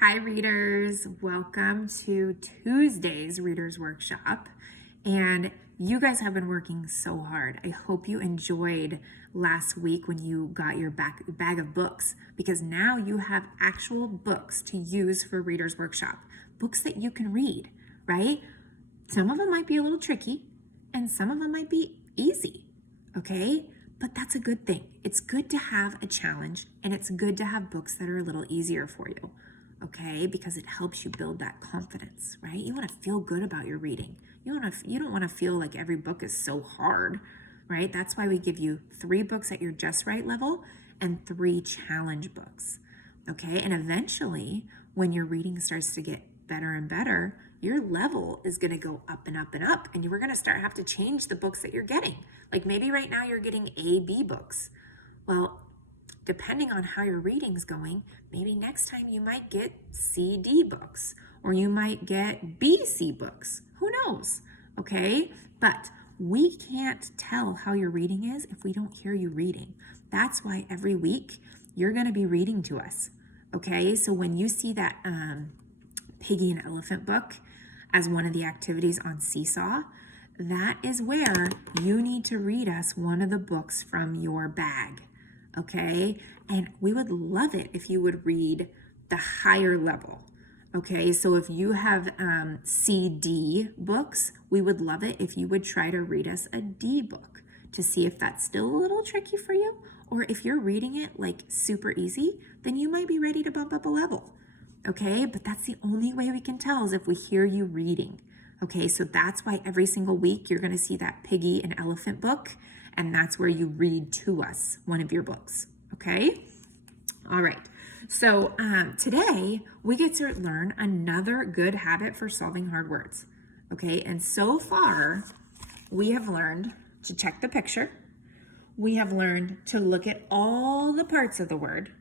Hi readers, welcome to Tuesday's Readers Workshop. And you guys have been working so hard. I hope you enjoyed last week when you got your bag of books, because now you have actual books to use for Readers Workshop. Books that you can read, right? Some of them might be a little tricky and some of them might be easy, okay? But that's a good thing. It's good to have a challenge, and it's good to have books that are a little easier for you. Okay, because it helps you build that confidence, right? You want to feel good about your reading. You don't want to feel like every book is so hard, right? That's why we give you 3 books at your just right level and 3 challenge books. Okay, and eventually when your reading starts to get better and better, your level is going to go up and up and up, and you're going to have to change the books that you're getting. Like maybe right now you're getting A, B books. Well, depending on how your reading's going, maybe next time you might get C, D books, or you might get B, C books. Who knows? Okay? But we can't tell how your reading is if we don't hear you reading. That's why every week you're going to be reading to us. Okay? So when you see that Piggy and Elephant book as one of the activities on Seesaw, that is where you need to read us one of the books from your bag. Okay, and we would love it if you would read the higher level. Okay, so if you have CD books, we would love it if you would try to read us a D book to see if that's still a little tricky for you, or if you're reading it like super easy, then you might be ready to bump up a level. Okay, but that's the only way we can tell is if we hear you reading. Okay, so that's why every single week you're going to see that Piggy and Elephant book, and that's where you read to us one of your books. Okay, all right. So today we get to learn another good habit for solving hard words. Okay, and so far we have learned to check the picture. We have learned to look at all the parts of the word,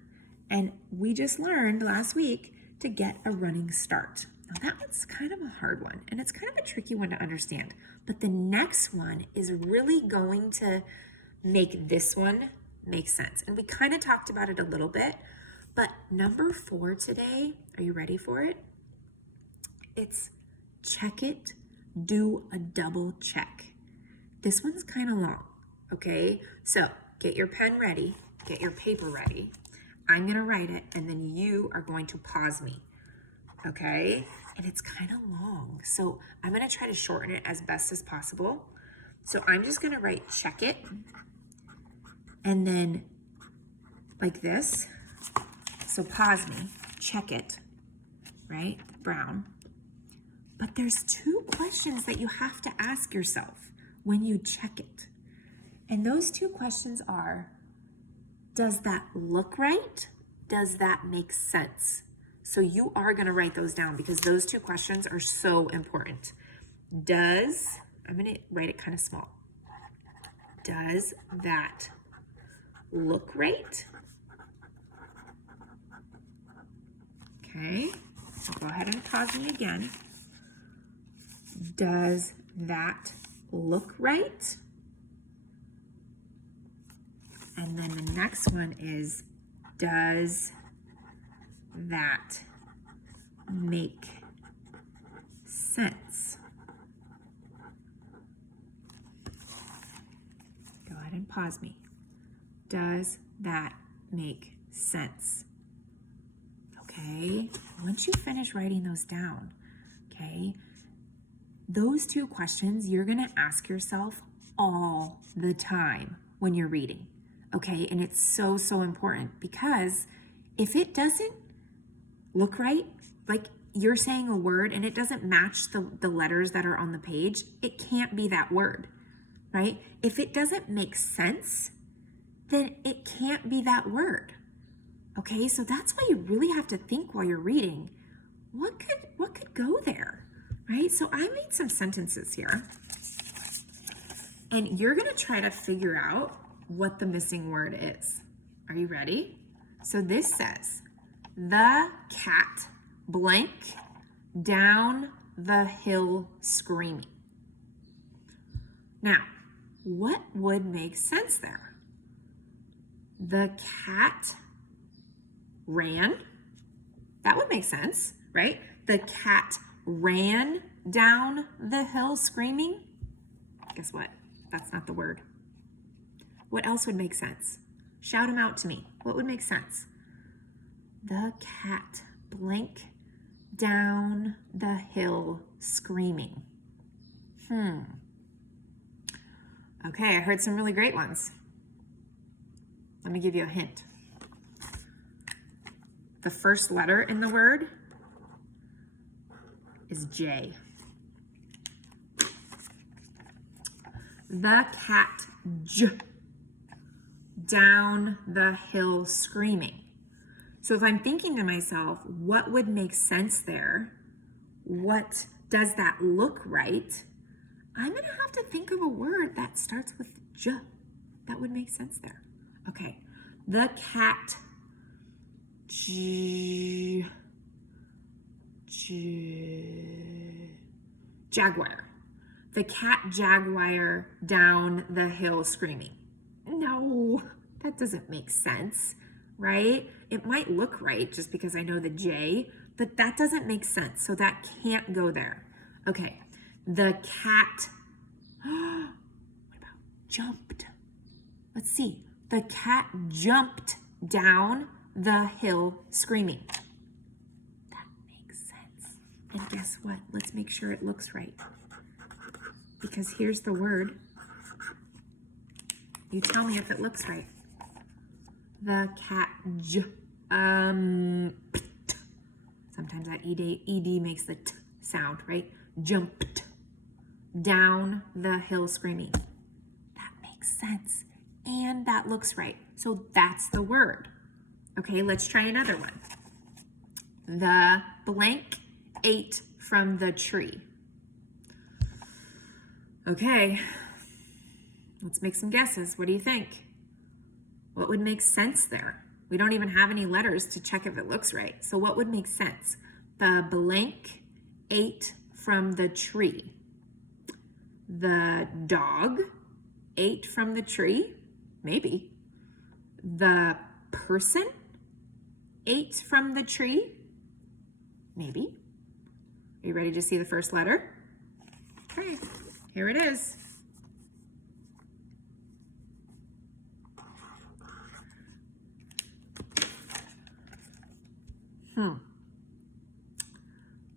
and we just learned last week to get a running start. Now that one's kind of a hard one, and it's kind of a tricky one to understand, but the next one is really going to make this one make sense. And we kind of talked about it a little bit, but number 4 today, are you ready for it? It's check it, do a double check. This one's kind of long, okay? So get your pen ready, get your paper ready. I'm going to write it, and then you are going to pause me, okay? And it's kind of long, so I'm going to try to shorten it as best as possible. So I'm just going to write check it, and then like this. So pause me, check it, right? Brown. But there's 2 questions that you have to ask yourself when you check it. And those 2 questions are, does that look right? Does that make sense? So you are going to write those down because those 2 questions are so important. I'm going to write it kind of small. Does that look right? Okay, so go ahead and pause me again. Does that look right? And then the next one is, does that make sense? Go ahead and pause me. Does that make sense? Okay, once you finish writing those down, okay, those 2 questions you're going to ask yourself all the time when you're reading. Okay, and it's so, so important, because if it doesn't look right, like you're saying a word and it doesn't match the letters that are on the page, it can't be that word, right? If it doesn't make sense, then it can't be that word. Okay, so that's why you really have to think while you're reading, what could go there, right? So I made some sentences here, and you're going to try to figure out what the missing word is. Are you ready? So this says, the cat blank down the hill screaming. Now, what would make sense there? The cat ran. That would make sense, right? The cat ran down the hill screaming. Guess what? That's not the word. What else would make sense? Shout them out to me. What would make sense? The cat blank down the hill screaming. Okay, I heard some really great ones. Let me give you a hint. The first letter in the word is J. The cat down the hill screaming. So if I'm thinking to myself, what would make sense there? What does that look right? I'm going to have to think of a word that starts with J. That would make sense there. Okay. The cat jaguar. The cat jaguar down the hill screaming. No, that doesn't make sense, right? It might look right just because I know the J, but that doesn't make sense. So that can't go there. Okay. The cat, what about jumped? Let's see. The cat jumped down the hill screaming. That makes sense. And guess what? Let's make sure it looks right. Because here's the word. You tell me if it looks right. The cat sometimes that ed makes the t sound, right? Jumped down the hill screaming. That makes sense. And that looks right. So that's the word. Okay, let's try another one. The blank ate from the tree. Okay, let's make some guesses. What do you think? What would make sense there? We don't even have any letters to check if it looks right. So what would make sense? The blank ate from the tree. The dog ate from the tree? Maybe. The person ate from the tree? Maybe. Are you ready to see the first letter? Okay, here it is.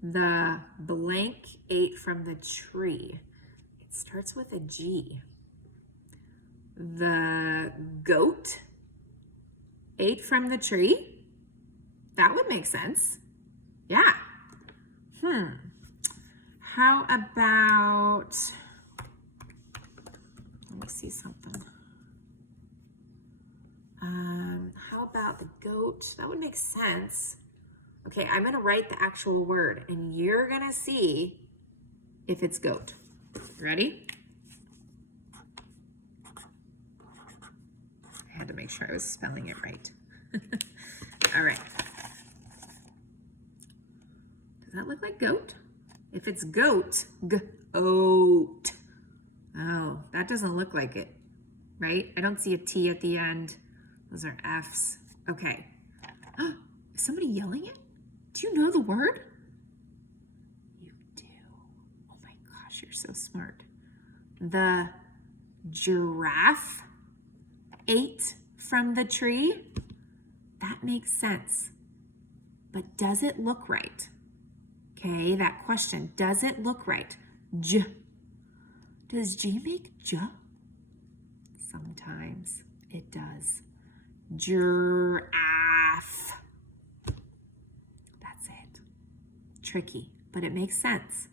The blank ate from the tree. It starts with a G. The goat ate from the tree. That would make sense. Yeah. How about, let me see something. How about the goat? That would make sense. Okay, I'm going to write the actual word, and you're going to see if it's goat. Ready? I had to make sure I was spelling it right. All right. Does that look like goat? If it's goat, goat. Oh, that doesn't look like it, right? I don't see a T at the end. Those are F's. Okay. Is somebody yelling it? Do you know the word? You do. Oh my gosh, you're so smart. The giraffe ate from the tree. That makes sense. But does it look right? Okay, that question, does it look right? J. Does G make J? Sometimes it does. Giraffe. That's it. Tricky, but it makes sense.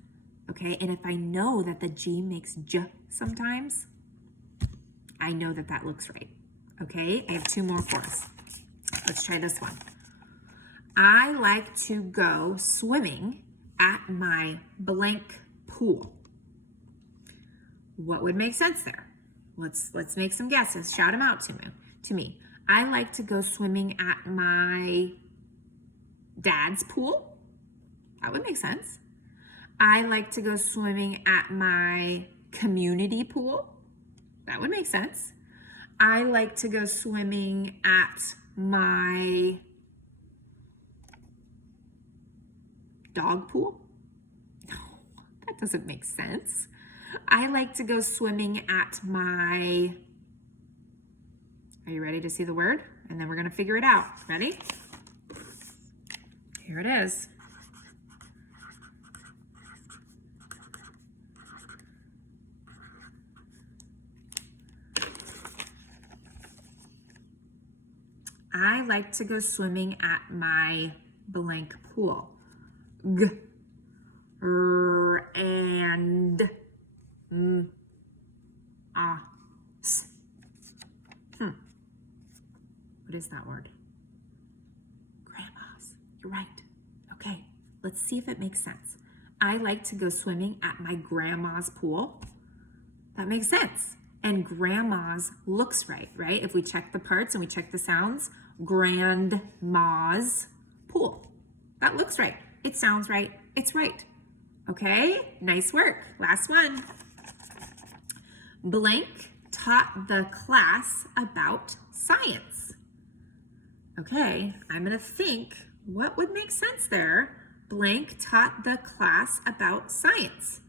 Okay, and if I know that the G makes J sometimes, I know that that looks right. Okay, I have two more for us. Let's try this one. I like to go swimming at my blank pool. What would make sense there? Let's make some guesses. Shout them out to me. I like to go swimming at my dad's pool. That would make sense. I like to go swimming at my community pool. That would make sense. I like to go swimming at my dog pool. No, that doesn't make sense. I like to go swimming at my, are you ready to see the word? And then we're going to figure it out. Ready? Here it is. I like to go swimming at my blank pool. G, R, and S. What is that word? Grandma's. You're right. Okay, let's see if it makes sense. I like to go swimming at my grandma's pool. That makes sense. And grandma's looks right, right? If we check the parts and we check the sounds, grandma's pool. That looks right. It sounds right. It's right. Okay, nice work. Last one. Blank taught the class about science. Okay, I'm gonna think what would make sense there. Blank taught the class about science.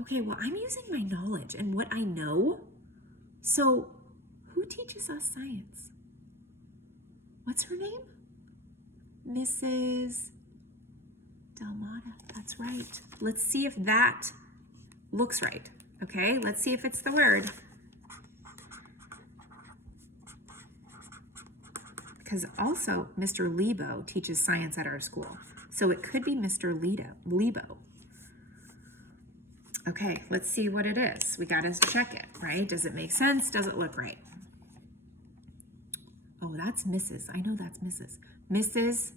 Okay, well, I'm using my knowledge and what I know. So who teaches us science? What's her name? Mrs. Delmata. That's right. Let's see if that looks right. Okay, let's see if it's the word. Because also Mr. Lebo teaches science at our school. So it could be Mr. Lebo. Okay, let's see what it is. We gotta check it, right? Does it make sense? Does it look right? Oh, that's Mrs. I know that's Mrs. Mrs.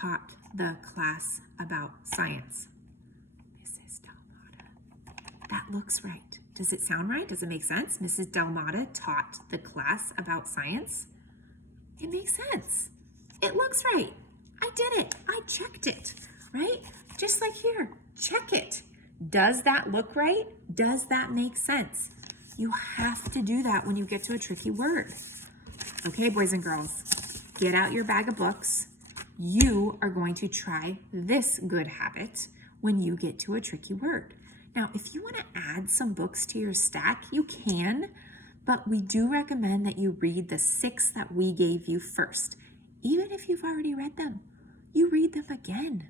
taught the class about science. Mrs. Delmata. That looks right. Does it sound right? Does it make sense? Mrs. Delmata taught the class about science. It makes sense. It looks right. I did it. I checked it, right? Just like here, check it. Does that look right? Does that make sense? You have to do that when you get to a tricky word. Okay, boys and girls, get out your bag of books. You are going to try this good habit when you get to a tricky word. Now, if you want to add some books to your stack, you can, but we do recommend that you read the 6 that we gave you first. Even if you've already read them, you read them again,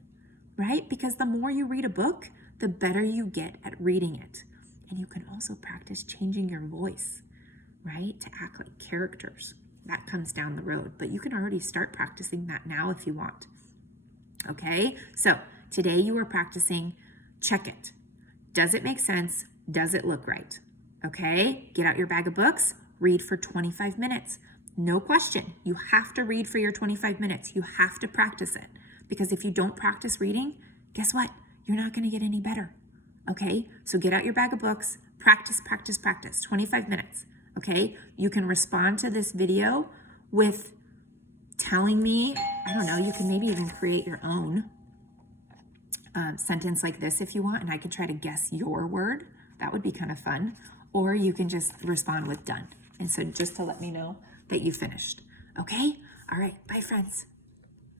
right? Because the more you read a book, the better you get at reading it. And you can also practice changing your voice, right? To act like characters. That comes down the road, but you can already start practicing that now if you want. Okay, so today you are practicing check it. Does it make sense? Does it look right? Okay, get out your bag of books, read for 25 minutes. No question, you have to read for your 25 minutes. You have to practice it, because if you don't practice reading, guess what? You're not gonna get any better. Okay, so get out your bag of books, practice, 25 minutes. Okay, you can respond to this video with telling me, I don't know, you can maybe even create your own sentence like this if you want, and I could try to guess your word. That would be kind of fun. Or you can just respond with done. And so just to let me know that you finished. Okay, all right, bye friends.